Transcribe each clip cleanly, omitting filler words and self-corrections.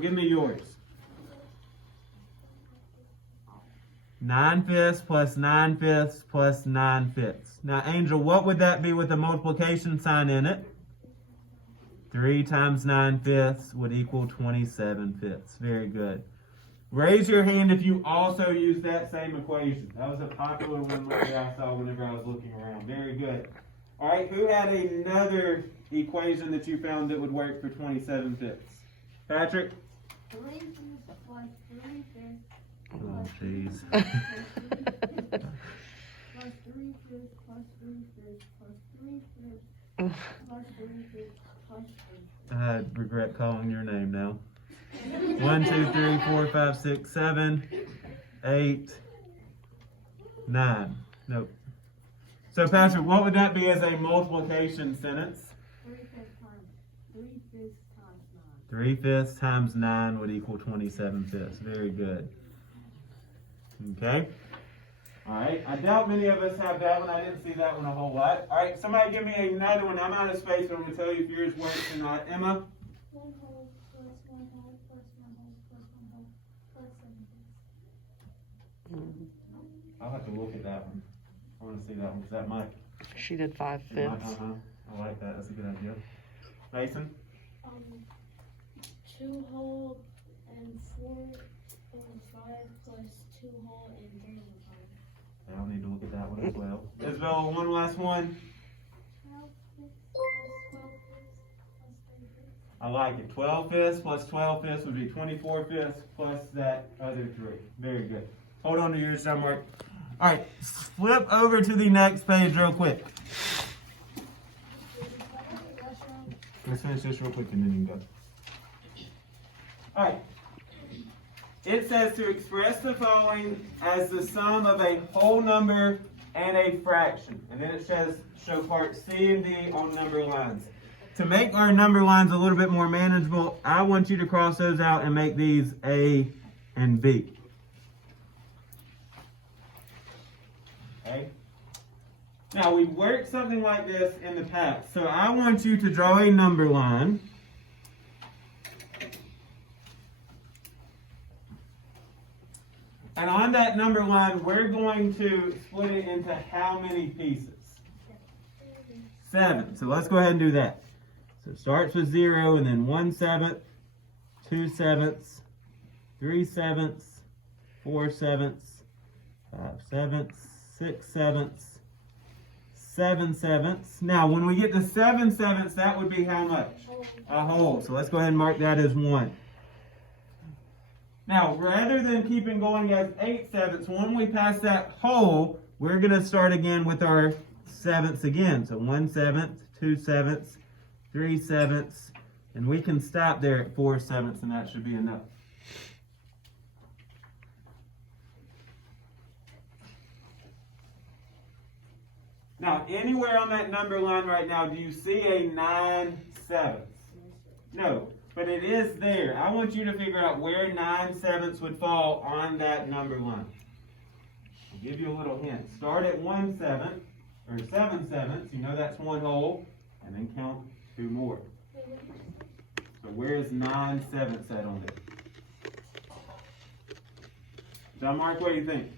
give me yours. 9/5 plus 9/5 plus 9/5. Now, Angel, what would that be with a multiplication sign in it? 3 times 9/5 would equal 27/5. Very good. Raise your hand if you also use that same equation. That was a popular one that I saw whenever I was looking around. Very good. All right, who had another equation that you found that would work for 27/5? Patrick? 3/5 plus 3/5 Oh, jeez. plus 3/5 plus 3/5 plus 3/5 plus 3/5 plus 3/5. I regret calling your name now. 1, 2, 3, 4, 5, 6, 7, 8, 9. Nope. So, Patrick, what would that be as a multiplication sentence? 3/5 times 9 would equal 27/5. Very good. Okay. All right. I doubt many of us have that one. I didn't see that one a whole lot. All right. Somebody give me another one. I'm out of space, but I'm going to tell you if yours works or not. Emma? 1 whole plus 1 whole plus 1 whole plus 1 whole plus 7/5. I'll have to look at that one. I want to see that one because that might. She did 5/5. I like that. That's a good idea. Mason? 2 whole and 4 and 5 plus 2 whole and 3 and 5. I'll need to look at that one as well. Isabella, one last one. 12/5 plus 12/5 plus 3/5. I like it. 12/5 plus 12/5 would be 24/5 plus that other 3. Very good. Hold on to yours, Mark. All right, flip over to the next page real quick. Let's finish this real quick and then you can go. All right. It says to express the following as the sum of a whole number and a fraction. And then it says show part C and D on number lines. To make our number lines a little bit more manageable, I want you to cross those out and make these A and B. Okay? Now, we've worked something like this in the past. So I want you to draw a number line. And on that number line, we're going to split it into how many pieces? 7. So let's go ahead and do that. So it starts with 0 and then 1/7, 2/7, 3/7, 4/7, 5/7, 6/7, 7/7. Now, when we get to 7/7, that would be how much? A whole. So let's go ahead and mark that as 1. Now, rather than keeping going as 8/7, when we pass that whole, we're going to start again with our sevenths again. So 1/7, 2/7, 3/7, and we can stop there at 4/7, and that should be enough. Now, anywhere on that number line right now, do you see a 9/7? No. But it is there. I want you to figure out where 9/7 would fall on that number line. I'll give you a little hint. Start at 1/7 or 7/7. You know that's 1 whole, and then count 2 more. So where is 9/7 at on there? John Mark, what do you think?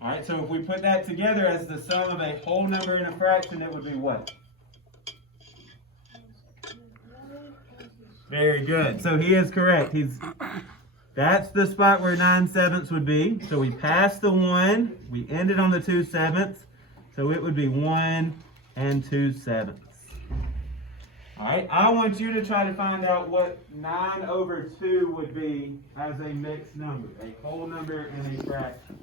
All right. So if we put that together as the sum of a whole number and a fraction, it would be what? Very good. So he is correct. That's the spot where 9/7 would be. So we passed the 1. We ended on the 2/7. So it would be 1 and 2/7. All right. I want you to try to find out what 9/2 would be as a mixed number, a whole number and a fraction.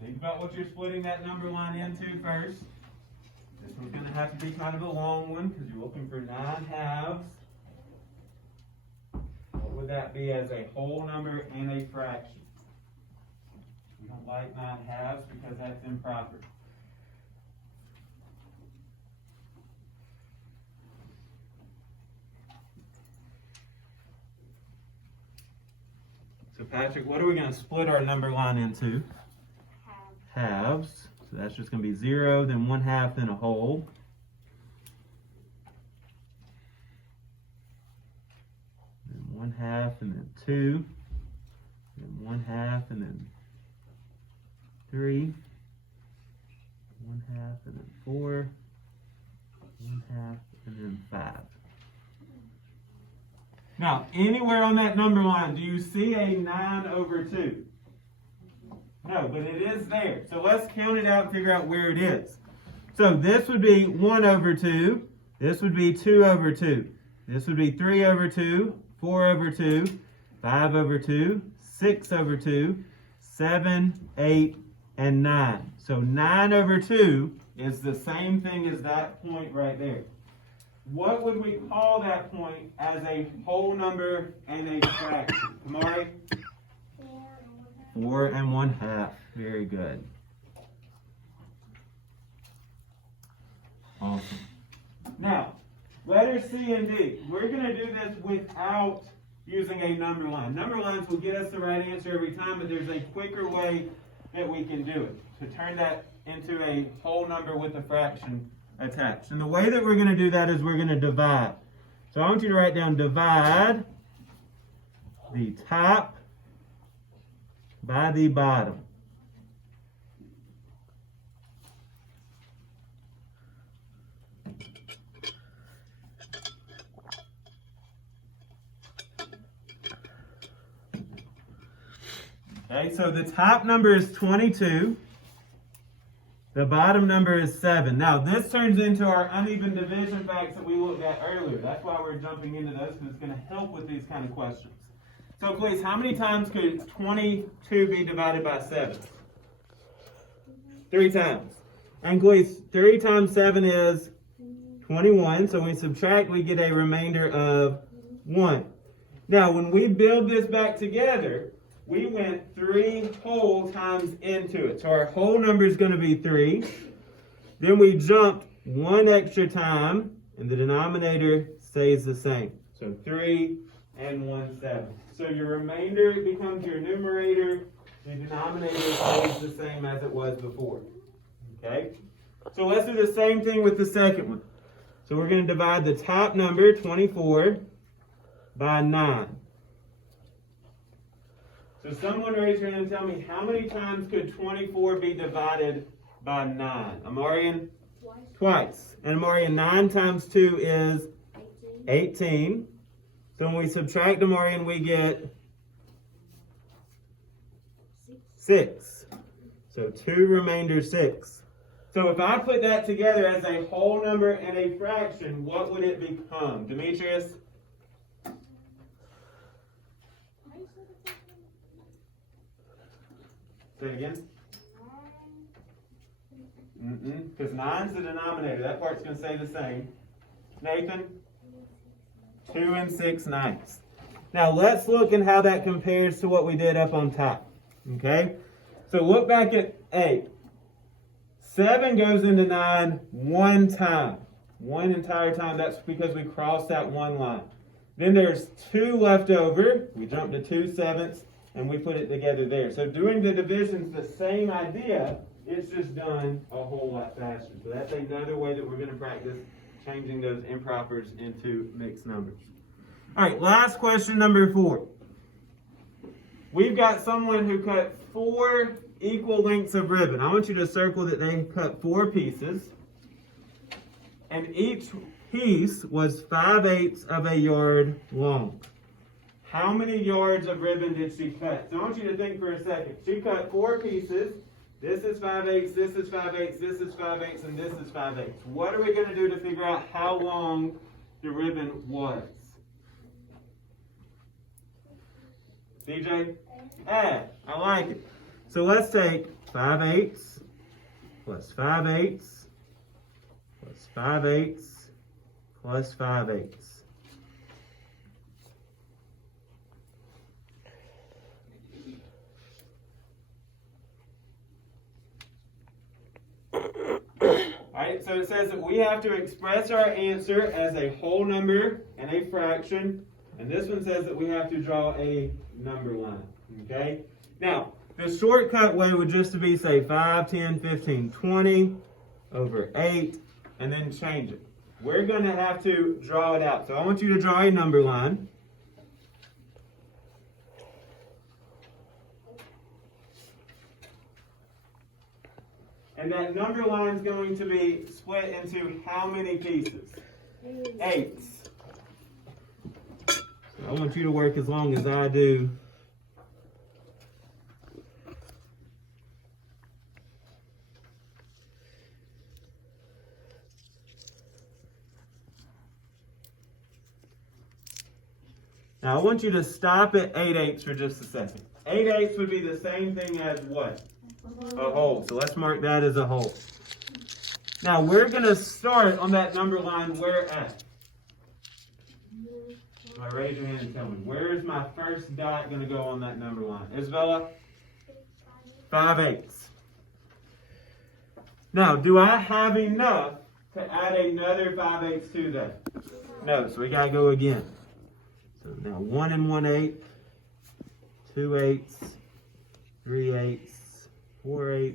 Think about what you're splitting that number line into first. This one's going to have to be kind of a long one because you're looking for 9/2. What would that be as a whole number and a fraction? We don't like 9/2 because that's improper. Patrick, what are we going to split our number line into? Half. Halves. So that's just going to be 0, then 1/2, then a whole. Then 1/2, and then 2. Then 1/2, and then 3. 1/2, and then 4. 1/2, and then 5. Now, anywhere on that number line, do you see a 9/2? No, but it is there. So let's count it out and figure out where it is. So this would be 1/2. This would be 2/2. This would be 3/2, 4/2, 5/2, 6/2, 7, 8, and 9. So 9/2 is the same thing as that point right there. What would we call that point as a whole number and a fraction? Kamari? 4 and 1/2. Very good. Awesome. Now, letters C and D. We're going to do this without using a number line. Number lines will get us the right answer every time, but there's a quicker way that we can do it. To turn that into a whole number with a fraction attached. And the way that we're going to do that is we're going to divide. So I want you to write down divide the top by the bottom. Okay, so the top number is 22. The bottom number is 7. Now, this turns into our uneven division facts that we looked at earlier. That's why we're jumping into those, because it's going to help with these kind of questions. So, please, how many times could 22 be divided by 7? 3 times. And, please, 3 times 7 is 21. So, when we subtract, we get a remainder of 1. Now, when we build this back together, we went 3 whole times into it. So our whole number is going to be 3. Then we jumped 1 extra time, and the denominator stays the same. So 3 and 1, 7. So your remainder becomes your numerator. The denominator stays the same as it was before. Okay? So let's do the same thing with the second one. So we're going to divide the top number, 24, by 9. So someone raise your hand and tell me, how many times could 24 be divided by 9? Amarian? Twice. And Amarian, 9 times 2 is 18. So when we subtract Amarian, we get 6. So 2 remainder 6. So if I put that together as a whole number and a fraction, what would it become? Demetrius? Say it again. Because 9's the denominator. That part's going to stay the same. Nathan? 2 and 6 ninths. Now let's look at how that compares to what we did up on top. Okay? So look back at 8. 7 goes into 9 one time. One entire time. That's because we crossed that one line. Then there's 2 left over. We jump to 2 sevenths. And we put it together there. So doing the division's the same idea, it's just done a whole lot faster. So that's another way that we're going to practice changing those impropers into mixed numbers. All right, last question, number 4. We've got someone who cut 4 equal lengths of ribbon. I want you to circle that they cut 4 pieces. And each piece was 5/8 of a yard long. How many yards of ribbon did she cut? So I want you to think for a second. She cut 4 pieces. This is 5/8, this is 5/8, this is 5/8, and this is 5/8. What are we going to do to figure out how long the ribbon was? DJ? Add. I like it. So let's take 5/8 plus 5/8 plus 5/8 plus 5/8. Alright, so it says that we have to express our answer as a whole number and a fraction. And this one says that we have to draw a number line. Okay? Now, the shortcut way would just be, say, 5, 10, 15, 20 over 8, and then change it. We're going to have to draw it out. So I want you to draw a number line. And that number line is going to be split into how many pieces? 8. So I want you to work as long as I do. Now I want you to stop at 8/8 for just a second. 8/8 would be the same thing as what? A whole. So let's mark that as a whole. Now we're going to start on that number line where at? Now raise your hand and tell me. Where is my first dot going to go on that number line? Isabella? 5/8. Now, do I have enough to add another 5/8 to that? No, so we got to go again. So now 1 1/8, 2/8, 3/8, 4/8.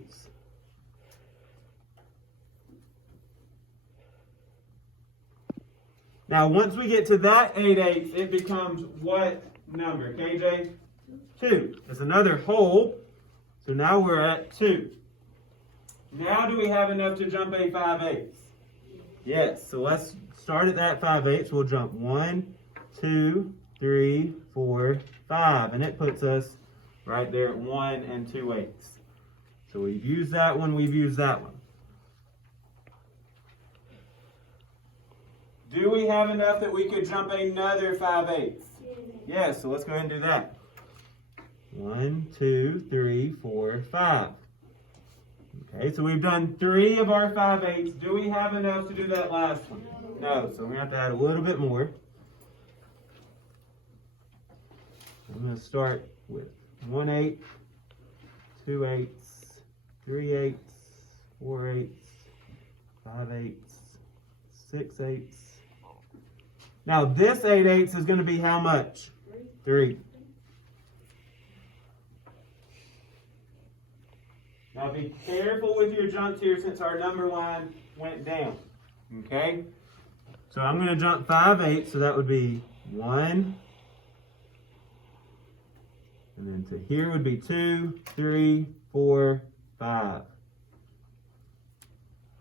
Now, once we get to that 8/8, it becomes what number, KJ? 2. It's another whole, so now we're at 2. Now, do we have enough to jump a 5/8? Yes, so let's start at that 5/8. We'll jump 1, 2, 3, 4, 5, and it puts us right there at 1 2/8. So we've used that one, we've used that one. Do we have enough that we could jump another 5/8? Yes, so let's go ahead and do that. 1, 2, 3, 4, 5. Okay, so we've done 3 of our 5/8. Do we have enough to do that last one? No, so we're going to have to add a little bit more. I'm going to start with 1/8, 2/8, 3/8, 4/8, 5/8, 6/8. Now this 8/8 is going to be how much? 3. Now be careful with your jumps here since our number line went down. Okay? So I'm going to jump 5/8, so that would be 1. And then to here would be 2, 3, 4, 5.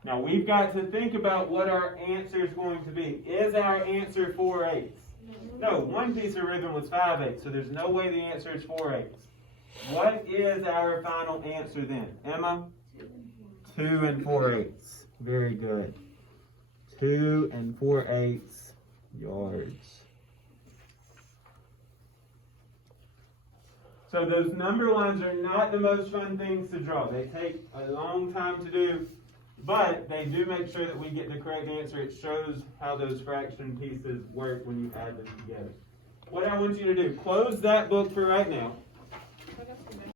Now we've got to think about what our answer is going to be. Is our answer 4/8? No, one piece of ribbon was 5/8, so there's no way the answer is 4/8. What is our final answer then? Emma? 2 4/8. Very good. 2 4/8 yards. So those number lines are not the most fun things to draw. They take a long time to do, but they do make sure that we get the correct answer. It shows how those fraction pieces work when you add them together. What I want you to do, close that book for right now.